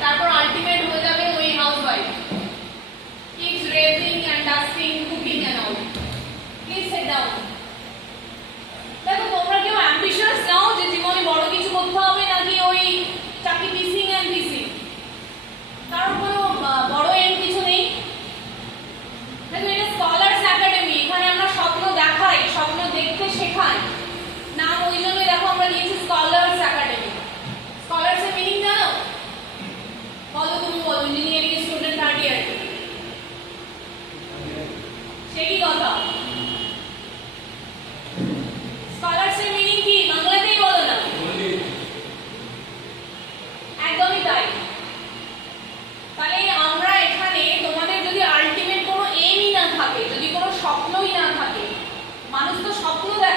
তারপর আলটিমেট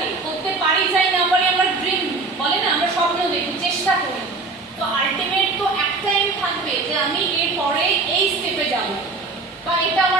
থাকে করতে পারি চাই না পারি, আমরা ড্রিম বলে না? আমরা স্বপ্ন দেখি, চেষ্টা করি। তো আলটিমেট তো একটাই থাকবে যে আমি এরপরে এই স্টেপে যাব। বা এটা আমার